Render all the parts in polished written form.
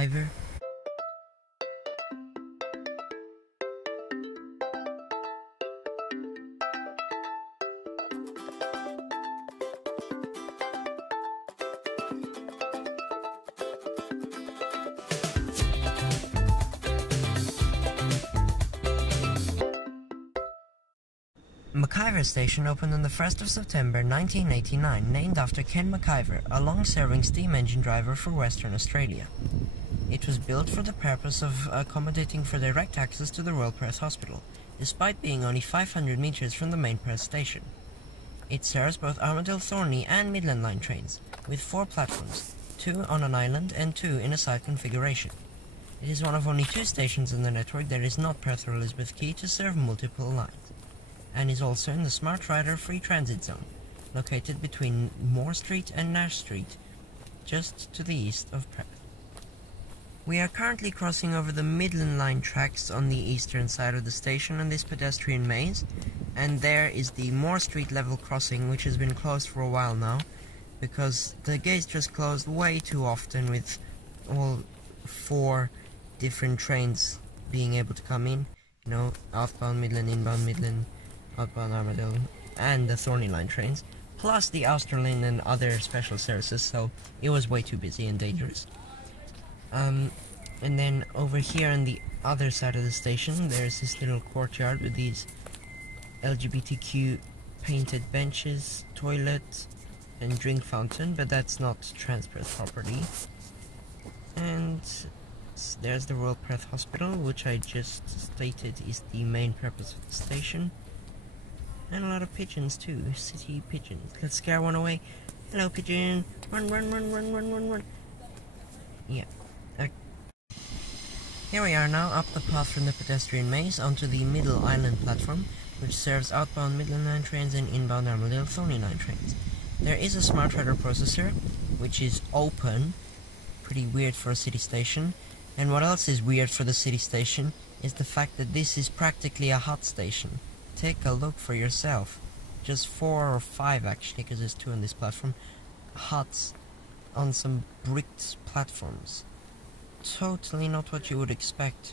McIver. McIver Station opened on the 1st of September 1989, named after Ken McIver, a long-serving steam engine driver for Western Australia. It was built for the purpose of accommodating for direct access to the Royal Perth Hospital, despite being only 500 metres from the main Perth station. It serves both Armadale Thorney and Midland Line trains, with 4 platforms, 2 on an island and 2 in a side configuration. It is one of only 2 stations in the network that is not Perth or Elizabeth Quay to serve multiple lines, and is also in the Smart Rider Free Transit Zone, located between Moore Street and Nash Street, just to the east of Perth. We are currently crossing over the Midland Line tracks on the eastern side of the station in this pedestrian maze, and there is the Moore Street level crossing, which has been closed for a while now, because the gates just closed way too often with all 4 different trains being able to come in, you know, outbound Midland, inbound Midland, outbound Armadale, and the Thorney Line trains, plus the Austerlin and other special services, so it was way too busy and dangerous. And then over here on the other side of the station, there's this little courtyard with these LGBTQ painted benches, toilet, and drink fountain, but that's not Transperth property. And there's the Royal Perth Hospital, which I just stated is the main purpose of the station. And a lot of pigeons too, city pigeons. Let's scare one away. Hello pigeon! Run, run, run, run, run, run, run! Yeah. Here we are now, up the path from the pedestrian maze onto the Middle Island platform, which serves outbound Midland Line trains and inbound Armadale Thorney Line trains. There is a Smart Rider processor, which is open, pretty weird for a city station, and what else is weird for the city station is the fact that this is practically a hut station. Take a look for yourself. Just 4 or 5 actually, because there's 2 on this platform, huts on some bricked platforms. Totally not what you would expect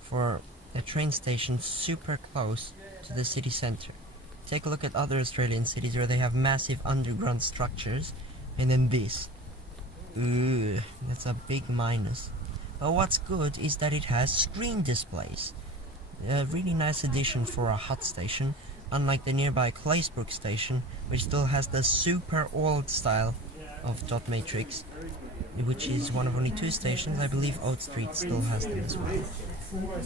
for a train station super close to the city centre. Take a look at other Australian cities where they have massive underground structures, and then this. Ugh, that's a big minus. But what's good is that it has screen displays. A really nice addition for a hut station, unlike the nearby Claysbrook station, which still has the super old style of dot matrix, which is one of only 2 stations. I believe Oat Street still has them as well.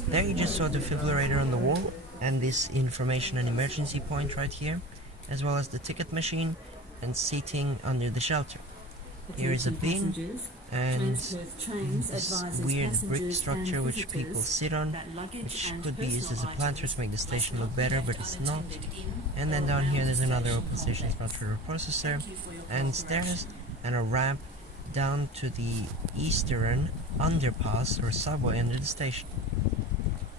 There you just saw the defibrillator on the wall, and this information and emergency point right here, as well as the ticket machine and seating under the shelter. Here is a bin and this weird brick structure which people sit on, which could be used as a planter to make the station look better, but it's not. And then down here there's another open station Smart Rider processor, and stairs and a ramp down to the eastern underpass or subway under the station.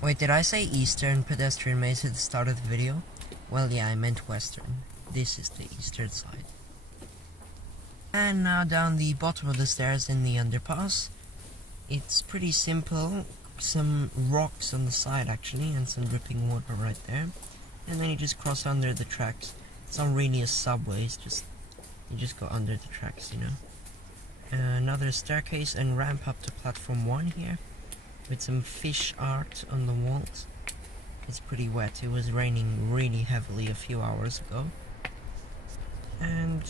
Wait, did I say eastern pedestrian maze at the start of the video? Well, yeah, I meant western. This is the eastern side. And now down the bottom of the stairs in the underpass. It's pretty simple. Some rocks on the side actually, and some dripping water right there. And then you just cross under the tracks. It's not really a subway, it's just you just go under the tracks, you know. Another staircase and ramp up to platform 1 here, with some fish art on the walls. It's pretty wet. It was raining really heavily a few hours ago. And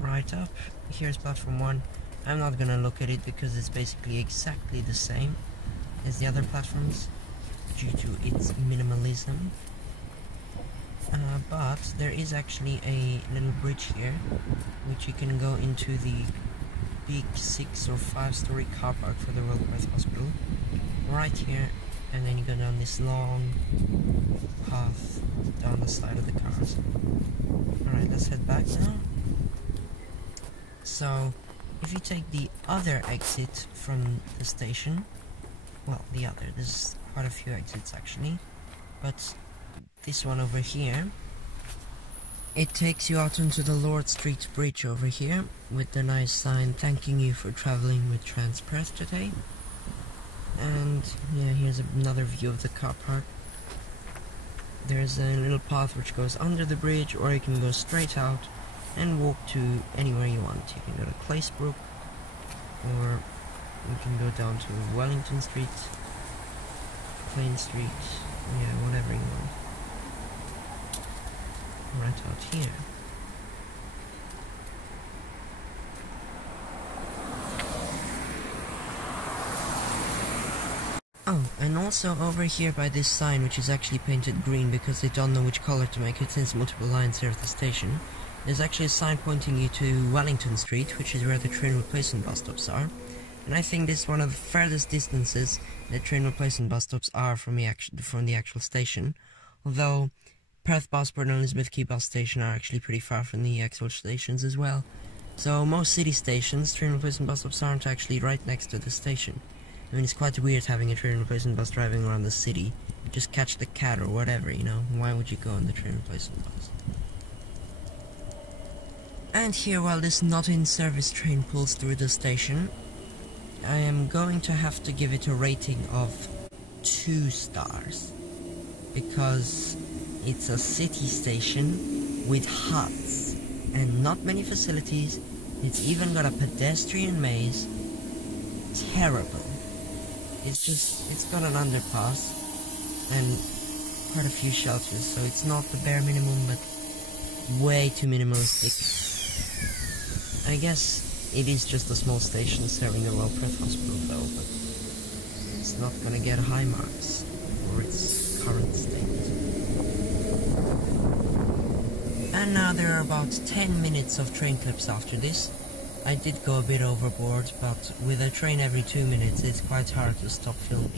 right up, here's platform 1. I'm not gonna look at it because it's basically exactly the same as the other platforms due to its minimalism. But there is actually a little bridge here which you can go into the big 6 or 5 story car park for the Royal Perth Hospital right here, and then you go down this long path down the side of the cars. Alright, let's head back now. So if you take the other exit from the station, well, there's quite a few exits actually, but this one over here, It takes you out onto the Lord Street Bridge over here, with the nice sign thanking you for travelling with Transperth today. And yeah, here's another view of the car park. There's a little path which goes under the bridge, or you can go straight out and walk to anywhere you want. You can go to Claysbrook, or you can go down to Wellington Street, Plain Street, yeah, whatever you want. Right out here. Oh, and also over here by this sign, which is actually painted green because they don't know which color to make it since multiple lines serve the station, there's actually a sign pointing you to Wellington Street, which is where the train replacement bus stops are. And I think this is one of the furthest distances that train replacement bus stops are from the actual station, although Perth Busport and Elizabeth Quay bus station are actually pretty far from the actual stations as well. So most city stations, train replacement bus stops aren't actually right next to the station. I mean, it's quite weird having a train replacement bus driving around the city. You just catch the cat or whatever, you know? Why would you go on the train replacement bus? And here, while this not-in-service train pulls through the station, I am going to have to give it a rating of 2 stars. Because it's a city station with huts and not many facilities. It's even got a pedestrian maze. Terrible. It's got an underpass and quite a few shelters, so it's not the bare minimum, but way too minimalistic. I guess it is just a small station serving the Royal Perth Hospital though, but it's not gonna get high marks for its current state. And now there are about 10 minutes of train clips after this. I did go a bit overboard, but with a train every 2 minutes, it's quite hard to stop filming.